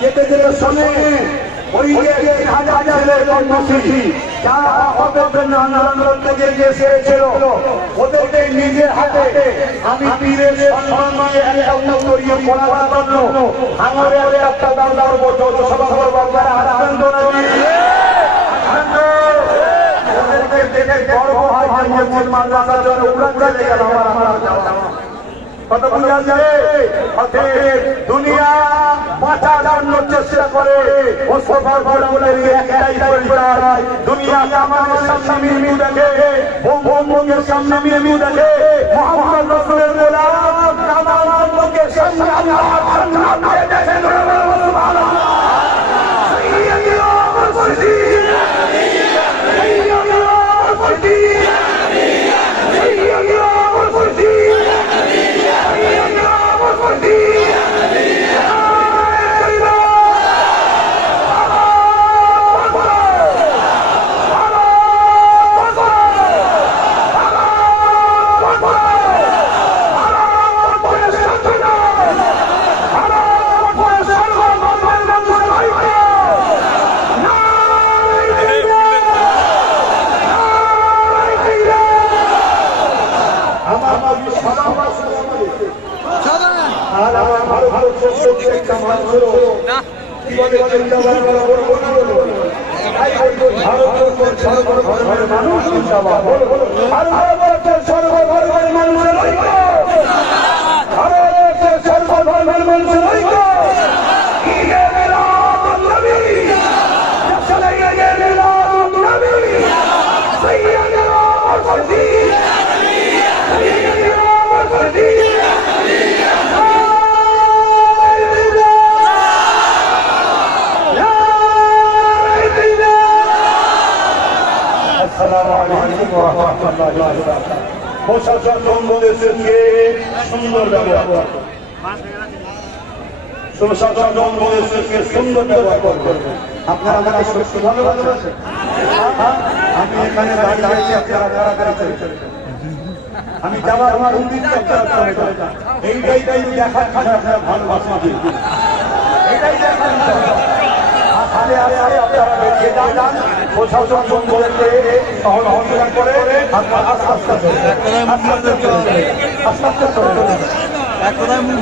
যেতে যেতে শোনে ওই যে হাজারের কর্মসূচি যারা আন্দোলন থেকে এসেছিল ওদেরকে নিজের হাতে আমি পীরের সম্মানে একটা উত্তরীয় করার জন্য আমার একটা দাম করবো যৌথ সভা করবো আপনারা আসবেন তো নাকি? ওদেরকে দেখে গর্ব হয় যে মুসলমান রাজার জন্য উড়া চলে গেল আমার কত বুঝা যায় দুনিয়া বাঁচার জন্য চেষ্টা করে ও সফর বড়দের একটাই পরিবার দুনিয়া কামানের সামনে মিলু দেখে বঙ্গের সামনে মিলু দেখে মুহাম্মদ রাসূলের গোলাম কামানের লোকের সামনে আল্লাহ জান্নাত দিয়ে দেখেন সুবহানাল্লাহ সাইয়্যিদুল মুরসালিন সাইয়্যিদুল মুরসালিন প্রশাসন বাংলাদেশকে সুন্দর ব্যবহার প্রশাসন বাংলাদেশকে সুন্দর ব্যবহার করবে আপনারা আমাকে সত্য ভালোবাসেন আমি এখানে দাঁড়িয়ে আছি আপনারা কারাগারে চলে আমি যাবার আমার উদ্দেশ্য আপনারা এইটাই দেখার খান আপনারা ভালোবাসেন এইটাই দেখার আরে আরে আরে আপনারা বেরিয়ে যান প্রশাসন বলতে সহযোগিতা করে আপনারা আস্তে আস্তে এক কথায় মুখ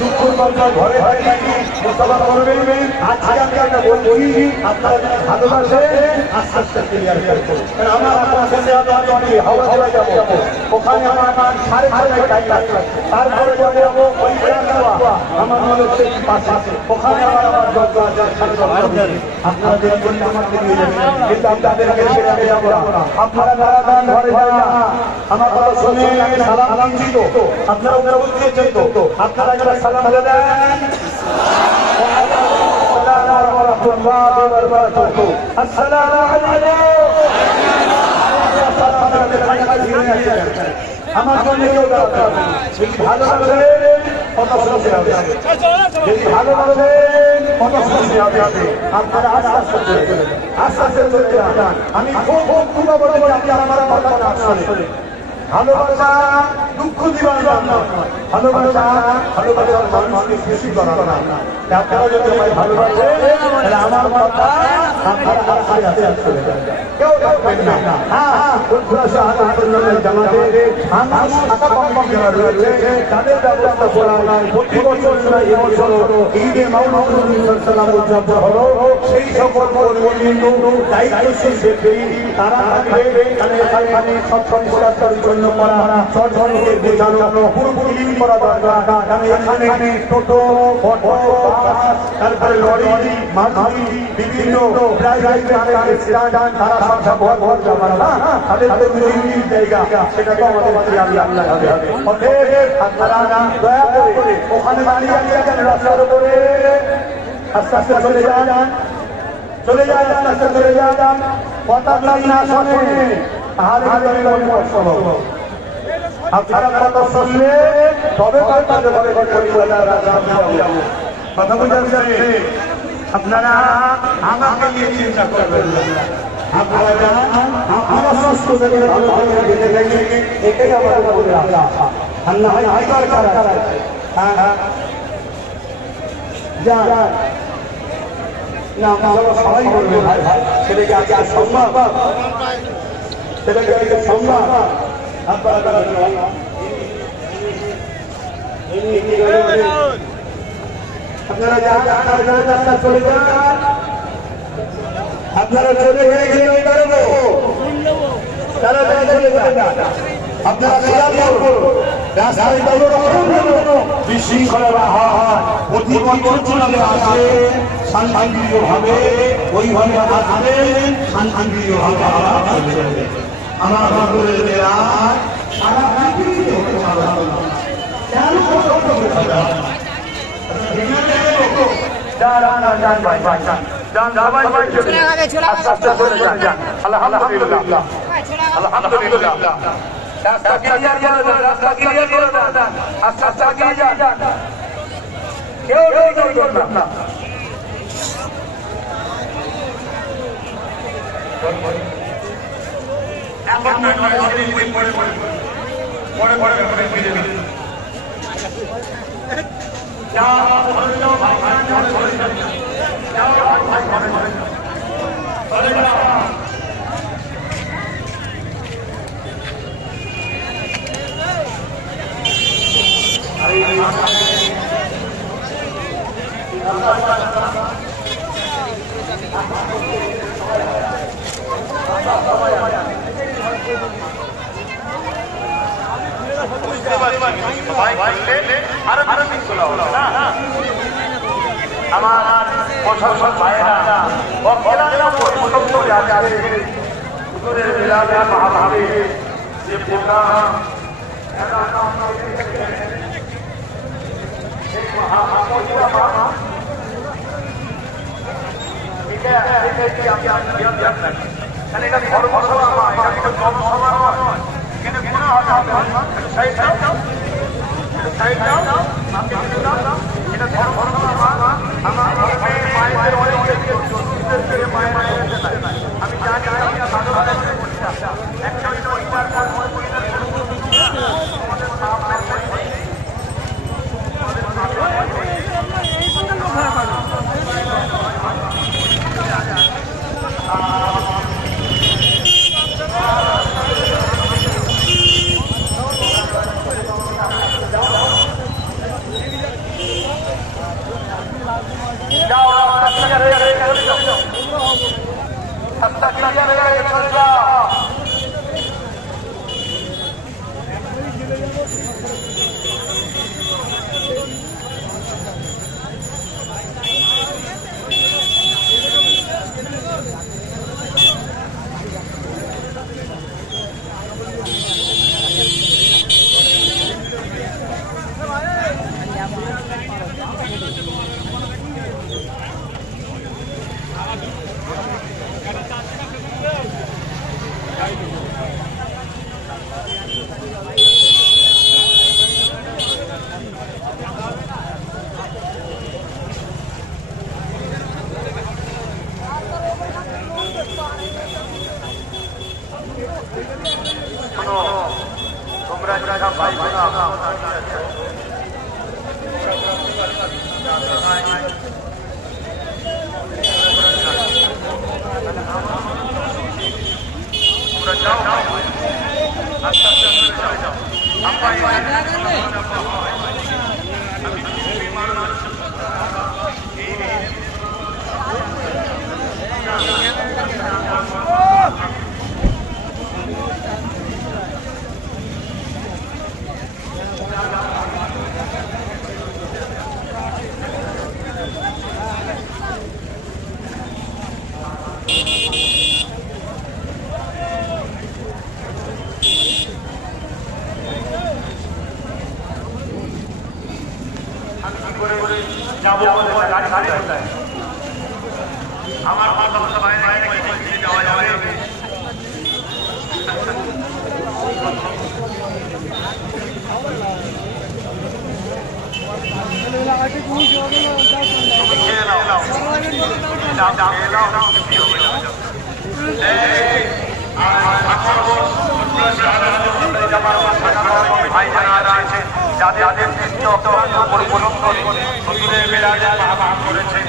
শুক্রবার ঘরে ঘরে মোস্তফা করবেন আজকে আমি একটা বলছি আপনারা ভালোবাসে আস্তে আস্তে ক্লিয়ার করবো আমার আমি হাওড়া হাওড়ায় যাবো ওখানে আমার 6:30 টাইম লাগবে তারপরে যাবো ওই আমার মনে হচ্ছে পাশে ওখানে আমার যজ্ঞ আছে আপনারা দেখবেন আমাকে নিয়ে যাবেন কিন্তু আপনাদেরকে ছেড়ে যাবো না আপনারা দাঁড়ান ঘরে যান আমার কথা শুনে আমি সালাম দিচ্ছি তো আপনারা ওনারা বলতেছেন তো আপনারা যারা সালাম দেন আসসালামু আলাইকুম আমার জন্য কেউ ভালোবাসে কত সমস্যা হবে যদি ভালোবাসে কত সমস্যা হবে আপনারা আস্তে আস্তে চলে যান আমি খুব বড় আপনারা আমার কথা না শুনে ভালোবাসা দুঃখ দিবার জন্য ভালোবাসার মানুষকে খুশি করা না আপনারা যদি ভালোবাসে তাহলে আমার কথা আপনারা আস্তে আস্তে চলে যান কেউ থাকবেন না হ্যাঁ জামাতে আমার টাকা কম যারা রয়েছে তাদের ব্যবস্থা করা নাই প্রতি বছর এই বছর ঈদে মাওলানা সাল্লাল্লাহু আলাইহি উদযাপন হলো সেই সকল দায়িত্বশীল ব্যক্তি তারা থাকবে এখানে সৎ সংস্কারের জন্য করা আমাদের বোঝানো পুরো ক্লিন করা দরকার। কারণ এখানে টোটো, অটো, বাস, তারপরে লরি, মাঝি, বিভিন্ন প্রাইভেট স্ট্যান্ড তারা সব ভর জমা না, তাদের নির্দিষ্ট জায়গা সেটাকে আমাদের খেয়াল রাখতে হবে। অতএব আপনারা দয়া করে ওখানে দাঁড়িয়ে আছেন রাস্তার উপরে আস্তে আস্তে চলে যান, চলে যান, আস্তে আস্তে চলে যান। কথা না শোনে আপনারা কথা শুনলে তবে কথা বুঝাচ্ছে। আপনারা আমাকে নিয়ে চিন্তা করবেন না, আপনারা আপনারা সুস্থ থেকে ভালোভাবে যেতে গেলে এটাই আমাদের বলে রাখা। আর না হয় হাইকার হ্যাঁ যান না, আমরা সবাই করবে ভাই ভাই, সেটাকে আজকে সম্ভব, সেটাকে আজকে সম্ভব। আপনারা চলে যান, আপনারা চলে গেলে গেলে পারবো, তারা চলে যান। আপনারা খেয়াল করুন রাস্তায় বিশৃঙ্খলা হয়, অতি বঞ্চনাতে আসে শান্তিপ্রিয় ভাবে, ওইভাবে আসলে শান্তিপ্রিয় ভাবে আমার বাংলাদেশেরা সারা পৃথিবীতে হতে পারে না। কেন আলহামদুলিল্লাহ আলহামদুলিল্লাহ রাস্তা ক্লিয়ার করে দেন, রাস্তা ক্লিয়ার করে দেন, আস্তে আস্তে এগিয়ে যান, কেউ দেরি করবেন না। এখন না পরে পরে পরে পরে পরে ফিরে ফিরে যাও ভাই ভাই যাও ভাই ভাই চলে যাও। আমার প্রশাসন ভাইয়েরা মহাভাবে যে প্রোগ্রাম এটা ধর্মসভা নয়, এটা ধর্মসভা নয়, কিন্তু মনে হবে এটা ধর্মসভা। আমার মায়ের অনেক আমি যাবো বলে গাড়ি ছাড়ে কোথায় আমার মাথা মাথা বাইরে যাওয়া যাবে ভাই যারা আছে যাদের দৃষ্টি অত্যন্ত পরিবর্তন করে হুজুরের মেলায় আহ্বান করেছে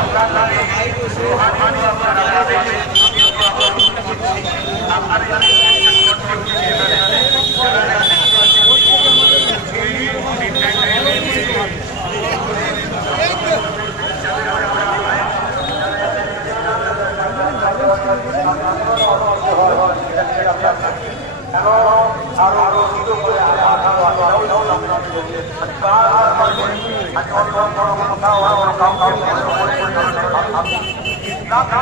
আল্লাহর নামে রুহানি আপনারা পাবেন আপনারা আরো